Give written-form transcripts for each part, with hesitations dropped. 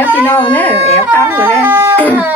nữa chị nô nữa éo tắm rồi đấy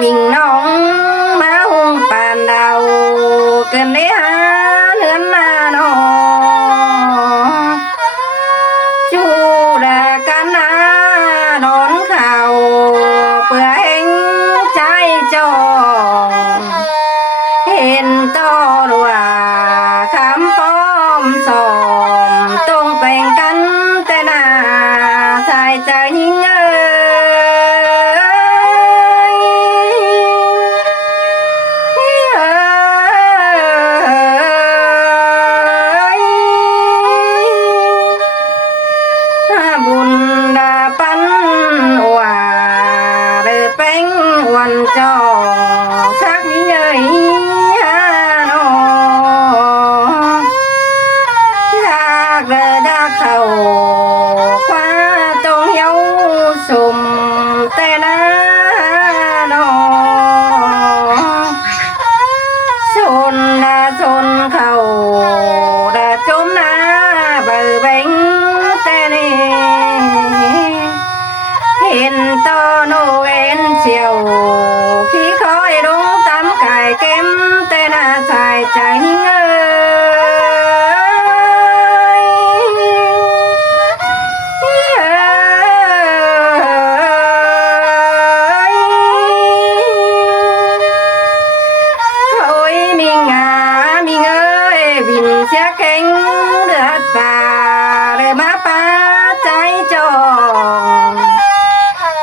mình nóng má hung bàn đầu cần đấy lươn nó chú đã cắn đón khảo bữa anh trai tròn hiện to đùa khám bom sòm tung bèn cắn tên sai trời nhìn bùn đà bắn hòa đờ bánh hoàn trò sắc ní ơi nó lạc đờ đa khẩu qua tông hiếu sùm tê ná nó xôn khẩu đà chôm ná bờ bánh hiện to nô en chiều khi khói đúng tắm cài kem tên xài trái thôi mình ơi bình xe cánh được và để má ba trái tròn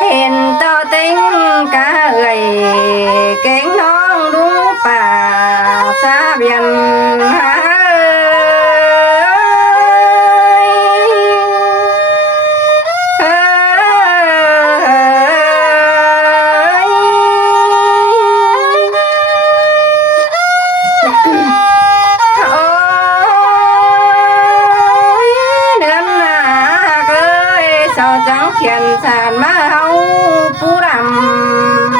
hiện to tính cả người cánh non đúng bà xa biển trắng khiển sàn má hâu phú đầm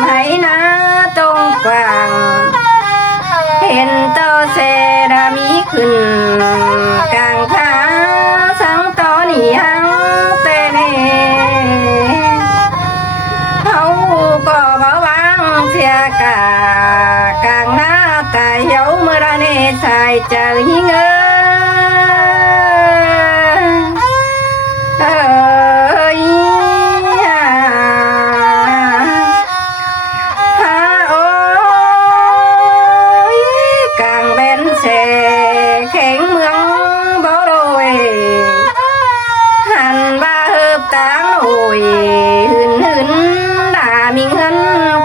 hay ná tông vàng hiện tơ xe đa mỹ khừng càng khá sáng to nỉ hăng tê nè hâu có báo vang xe cả càng ná tài hiếu mơ ra nê xài chờ nhí ngơ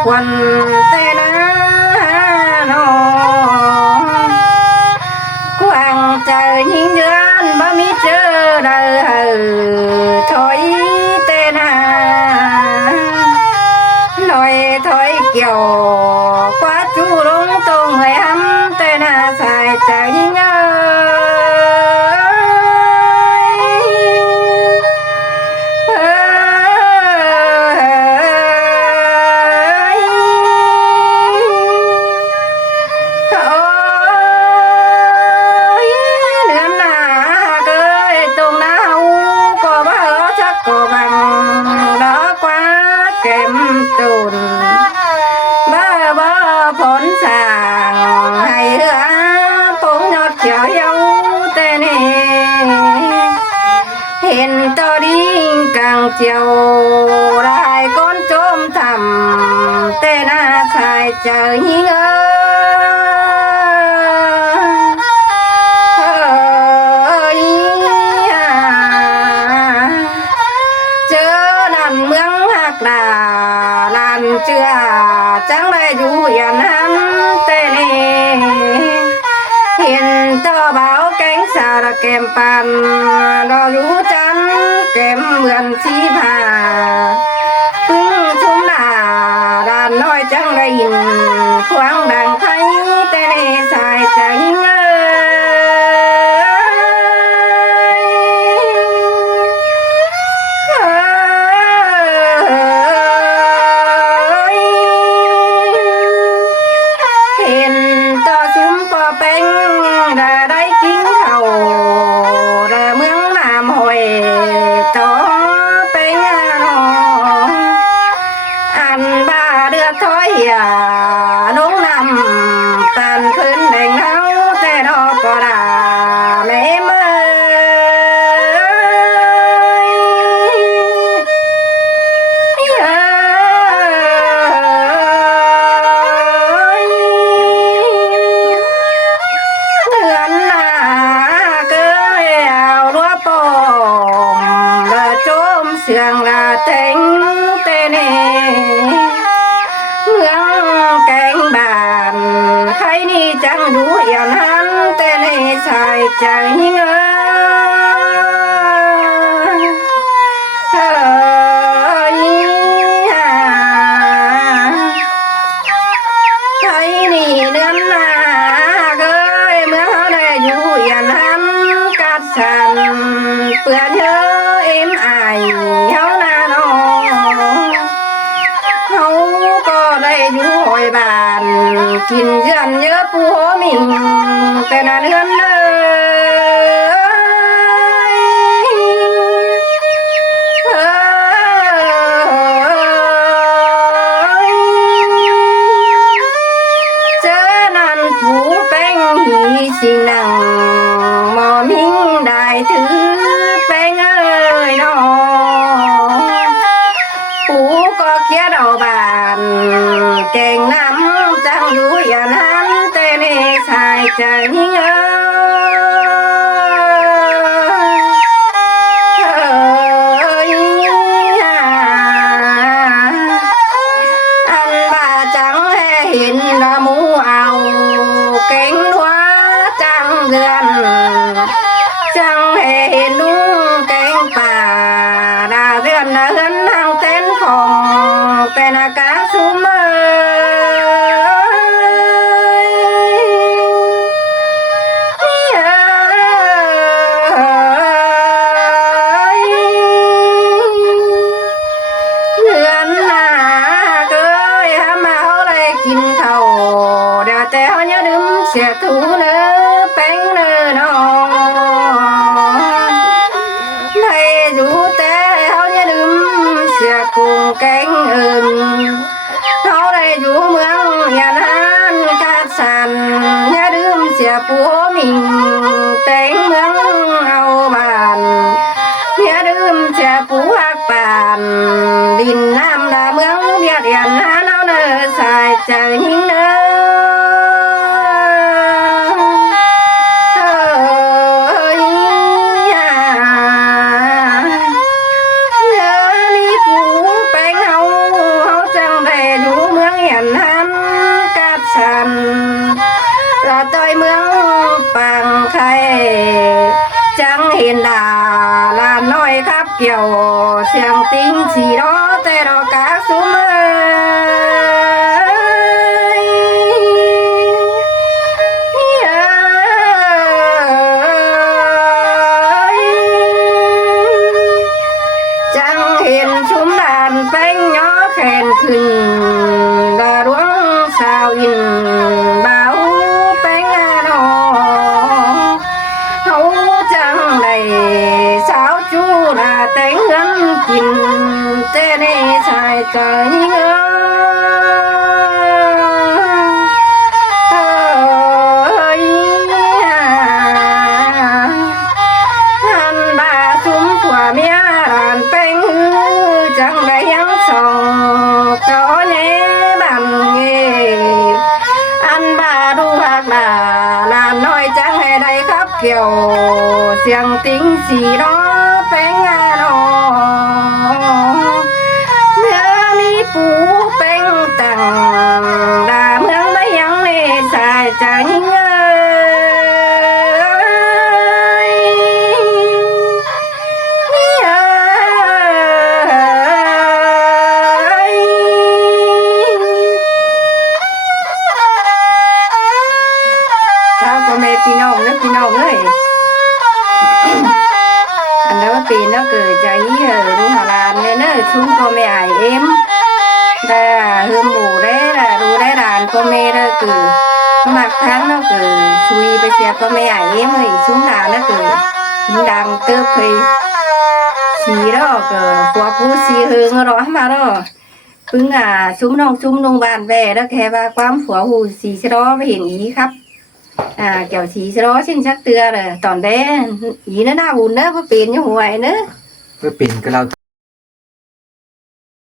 quần tê ná nó quàng trời nhìn dân ba mi chơ đời thôi tê ná nói thôi kiểu quá chú đúng tông người hâm tê ná xài trời nhìn tồn ba ba phốn sàng hay hứa phốn nhọt chéo dâu tên hiện to đi càng chiều lại con trôm thầm tên xài chờ nhí ngơ chưa chẳng đây du hiền hắn tên hiện to báo เก็มปันรออยู่จันเก็มเหมือนสีผ้าพึ่งชุ่มดาด้านน้อยจังได้ยินควางดังไฟแต่ในสายใจเงลงนำตันขึ้นแดงเฮาแต่ดอกก็ด่าแม่เมื่เดือนหน้าเกยเอาลัวปอมละโจมเสียงละเต็งเตเนเมืองแกงบ้านใครนี่จังดูอย่างนั้นแต่ในสายใจเงใครนี่เดือนหน้าเกยเมื่อเขาได้อยู่อย่างนั้นกัดสันเปื่อนเยอะเอ็มอายเฮาหน้าน้องเขาก็ได้อยู่หอยบานกินเยือนเยอะปูหัวมิงแต่น่าเดือนเจอนั่นผูแป้งหีสิงนังหมอมิงได้ถือแป้งเอ้ยน้องปูก็เคียดเอาบานเก่งน้ำจังดูอย่างนั้นแต่ในสายใจเงอันบาจังให้เห็นละมูเอาเก่งหัวจังเดือนจังให้เห็นลุงเก่งป่าดาเดือนนะเดือนทางเต้นของแต่นากาสุมเดือนหน้าเกยหามาเขาเลยกินข้าวเดี๋ยวแต่เขาอย่าลืมเสียถูเนื้อแป้งเนื้อน้องได้อยู่แต่เขาอย่าลืมเสียกุ้งแกงอื่นเขาได้อยู่เมืองอย่านั้นกาดสันอย่าลืมเสียปูมิงแต่งเมืองเอาบ้านอย่าลืมเสียปูหักป่านดินน้ำดาเมืองเบียดยันหาเอาเนื้อสายใจหิงเนื้อละต้อยเมืองปังไทยจังเห็นดาลาน้อยครับเกี่ยวเสียงติ้งสีรอแต่รอกาสุมจังเห็นชุมดานแป้งย้อแขนขึ้นดาหลวงสาวอินบ่าวแป้งนอเขาจังได้สาวจูราแต่งเงินกินแต่ในสายใจเงอันบาสุมผัวเมียรานแป้งจังได้ยังส่องต่อเน่บันเงอันบาดูหักลานน้อยจังให้ได้ครับเกี่ยวเสียงติ้งสีน้อแป้งนอเมื่อมีปูแป้งตังดาเมืองไม่ยังในสายใจเงย พ่อแม่พี่น้องเด้อพี่น้องเอ้ยอันนั้นว่าปีนnó cườiใจđu hà lan nên nó chúng cô mẹ ải em là hương mù đấy là đu đấy đàn cô mẹ đó cử mặc tháng nó cử chui bây giờ cô mẹ ải em ơi chúng là nó cử những đàn tớp thì chỉ đó cử qua phú xì hương đó mà đóพึ่งซุ้มบ้านแว่แล้วแค่ว่าความผัวหูสีชะล้อไม่เห็นอีครับเกี่ยวสีชะล้อชิ้นชักเตือเลยตอนแรกอีน่าบุญเนอะเพราะเป็นยังหวยเนอะ เพื่อเป็นกับเรา